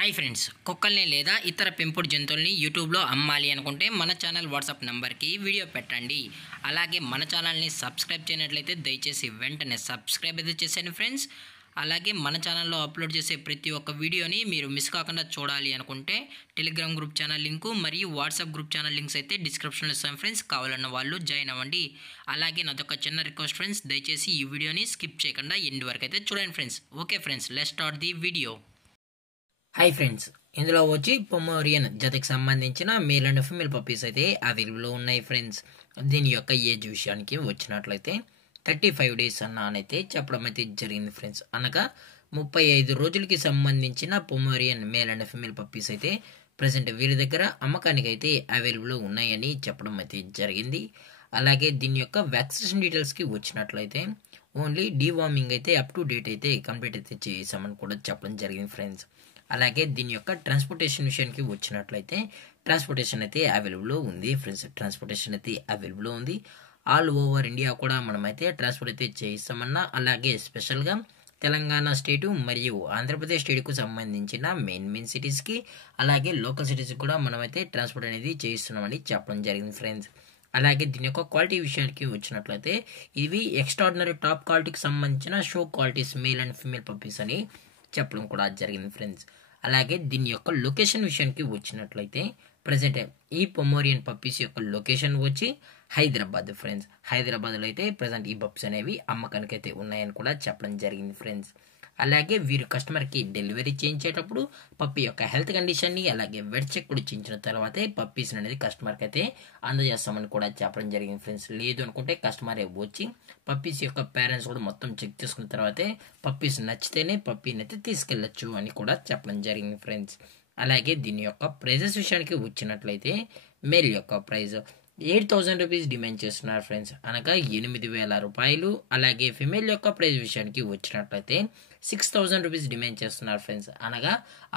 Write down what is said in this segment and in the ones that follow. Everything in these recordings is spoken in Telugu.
హాయ్ ఫ్రెండ్స్, కుక్కల్ని లేదా ఇతర పెంపుడు జంతువుల్ని యూట్యూబ్లో అమ్మాలి అనుకుంటే మన ఛానల్ వాట్సాప్ నెంబర్కి వీడియో పెట్టండి. అలాగే మన ఛానల్ని సబ్స్క్రైబ్ చేయనట్లయితే దయచేసి వెంటనే సబ్స్క్రైబ్ అయితే చేసేయండి ఫ్రెండ్స్. అలాగే మన ఛానల్లో అప్లోడ్ చేసే ప్రతి ఒక్క వీడియోని మీరు మిస్ కాకుండా చూడాలి అనుకుంటే టెలిగ్రామ్ గ్రూప్ ఛానల్ లింకు మరియు వాట్సాప్ గ్రూప్ ఛానల్ లింక్స్ అయితే డిస్క్రిప్షన్లో ఇస్తాను ఫ్రెండ్స్. కావాలన్న వాళ్ళు జాయిన్ అవ్వండి. అలాగే నాదొక చిన్న రిక్వెస్ట్ ఫ్రెండ్స్, దయచేసి ఈ వీడియోని స్కిప్ చేయకుండా ఎండ్ వరకు అయితే చూడండి friends. Okay friends, let's start the video. Hi friends, ఇందులో వచ్చి పొమోరియన్ జతకి సంబంధించిన మేల్ అండ్ ఫీమేల్ పప్పీస్ అయితే అవైలబుల్లో ఉన్నాయి ఫ్రెండ్స్. దీని యొక్క ఏజ్ విషయానికి వచ్చినట్లయితే 35 days అన్నైతే చెప్పడం అయితే జరిగింది ఫ్రెండ్స్. అనగా 35 రోజులకి సంబంధించిన Pomeranian male and female puppies అయితే ప్రజెంట్ వీరి దగ్గర అమ్మకానికి అయితే అవైలబుల్లో ఉన్నాయని చెప్పడం అయితే జరిగింది. అలాగే దీని యొక్క వ్యాక్సినేషన్ డీటెయిల్స్కి వచ్చినట్లయితే ఓన్లీ డీవార్మింగ్ అయితే అప్ టు డేట్ అయితే కంప్లీట్ అయితే చేసామని కూడా చెప్పడం జరిగింది ఫ్రెండ్స్. అలాగే దీని యొక్క ట్రాన్స్పోర్టేషన్ విషయానికి వచ్చినట్లయితే ట్రాన్స్పోర్టేషన్ అయితే అవైలబుల్లో ఉంది ఫ్రెండ్స్. ట్రాన్స్పోర్టేషన్ అయితే అవైలబుల్లో ఉంది. ఆల్ ఓవర్ ఇండియా కూడా మనమైతే ట్రాన్స్పోర్ట్ అయితే చేయిస్తామన్నా, అలాగే స్పెషల్గా తెలంగాణ స్టేటు మరియు ఆంధ్రప్రదేశ్ స్టేట్కు సంబంధించిన మెయిన్ సిటీస్కి అలాగే లోకల్ సిటీస్కి కూడా మనమైతే ట్రాన్స్పోర్ట్ అనేది చేయిస్తున్నామని చెప్పడం జరిగింది ఫ్రెండ్స్. అలాగే దీని యొక్క క్వాలిటీ విషయానికి వచ్చినట్లయితే ఇవి ఎక్స్ట్రాడినరీ టాప్ క్వాలిటీకి సంబంధించిన show qualities male and female puppies అని చెప్పడం కూడా జరిగింది ఫ్రెండ్స్. అలాగే దీని యొక్క లొకేషన్ విషయానికి వచ్చినట్లయితే ప్రజెంట్ ఈ పొమోరియన్ పప్పీస్ యొక్క లొకేషన్ వచ్చి హైదరాబాద్ ఫ్రెండ్స్. హైదరాబాద్లో అయితే ప్రజెంట్ ఈ పప్పీస్ అనేవి అమ్మకానికి అయితే ఉన్నాయని కూడా చెప్పడం జరిగింది ఫ్రెండ్స్. అలాగే వీరు కస్టమర్కి డెలివరీ చేయించేటప్పుడు పప్పీ యొక్క హెల్త్ కండిషన్ని అలాగే వెట్ చెక్ కూడా చేయించిన తర్వాతే పప్పీస్ అనేది కస్టమర్కి అయితే అందజేస్తామని కూడా చెప్పడం జరిగింది ఫ్రెండ్స్. లేదు అనుకుంటే కస్టమరే వచ్చి పప్పీస్ యొక్క పేరెంట్స్ కూడా మొత్తం చెక్ చేసుకున్న తర్వాతే పప్పీస్ నచ్చితేనే పప్పీని అయితే తీసుకెళ్ళచ్చు అని కూడా చెప్పడం జరిగింది ఫ్రెండ్స్. అలాగే దీని యొక్క ప్రైజెస్ విషయానికి వచ్చినట్లయితే మేల్ యొక్క ప్రైజ్ 8,000 రూపీస్ డిమాండ్ చేస్తున్నారు ఫ్రెండ్స్, అనగా 8,000 రూపాయలు. అలాగే ఫిమేల్ యొక్క ప్రైజ్ విషయానికి వచ్చినట్లయితే 6,000 రూపీస్ డిమాండ్ చేస్తున్నారు ఫ్రెండ్స్, అనగా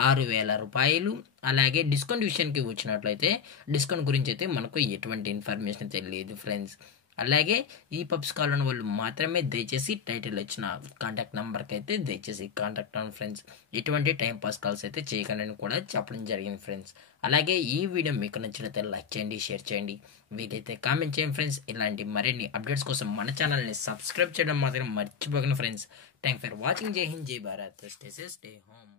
6,000 రూపాయలు. అలాగే డిస్కౌంట్ విషయానికి వచ్చినట్లయితే డిస్కౌంట్ గురించి అయితే మనకు ఎటువంటి ఇన్ఫర్మేషన్ అయితే లేదు ఫ్రెండ్స్. అలాగే ఈ పప్స్ కావాలన్న వాళ్ళు మాత్రమే దయచేసి టైటిల్ ఇచ్చిన కాంటాక్ట్ నెంబర్కి అయితే దయచేసి కాంటాక్ట్ అవ్వండి ఫ్రెండ్స్. ఎటువంటి టైం పాస్ కాల్స్ అయితే చేయకండి కూడా చెప్పడం జరిగింది ఫ్రెండ్స్. అలాగే ఈ వీడియో మీకు నచ్చినట్లయితే లైక్ చేయండి, షేర్ చేయండి, వీలైతే కామెంట్ చేయండి ఫ్రెండ్స్. ఇలాంటి మరిన్ని అప్డేట్స్ కోసం మన ఛానల్ని సబ్స్క్రైబ్ చేయడం మాత్రం మర్చిపోకండి ఫ్రెండ్స్. Thank for watching. జై హింద్, జై Bharat, stay safe, stay home.